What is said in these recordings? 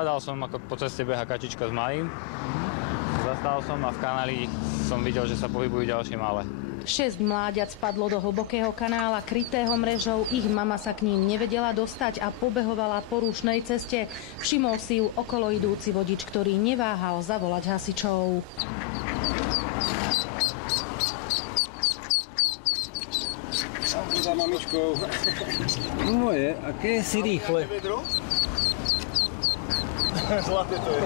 Hľadal som, ako po ceste beha kačička s malým. Zastal som a v kanáli som videl, že sa pohybujú ďalšie malé. 6 mláďat spadlo do hlbokého kanála krytého mrežou. Ich mama sa k ním nevedela dostať a pobehovala po rušnej ceste. Všimol si ju okolo idúci vodič, ktorý neváhal zavolať hasičov. Za mamičkou. Moje, aké si rýchle. Zlaté to je.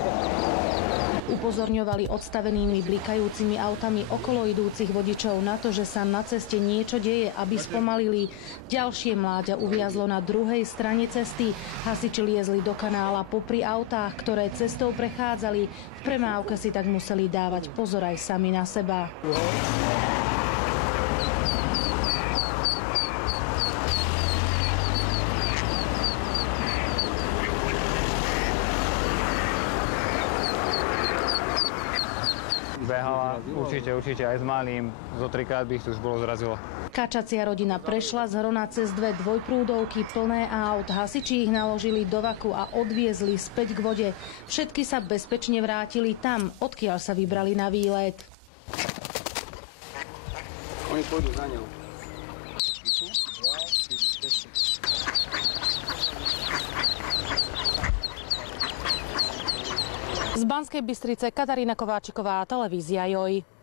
Upozorňovali odstavenými blikajúcimi autami okolo idúcich vodičov na to, že sa na ceste niečo deje, aby spomalili. Ďalšie mláďa uviazlo na druhej strane cesty. Hasiči liezli do kanála popri autách, ktoré cestou prechádzali. V premávke si tak museli dávať pozor aj sami na seba. Behala určite aj s malým. Zo 3-krát by ich tu už bolo zrazilo. Kačacia rodina prešla z Hrona cez 2 dvojprúdovky plné aut. Hasiči ich naložili do vaku a odviezli späť k vode. Všetky sa bezpečne vrátili tam, odkiaľ sa vybrali na výlet. Oni pôjdu za ňou. Z Banskej Bystrice Katarína Kováčiková, televízia JOJ.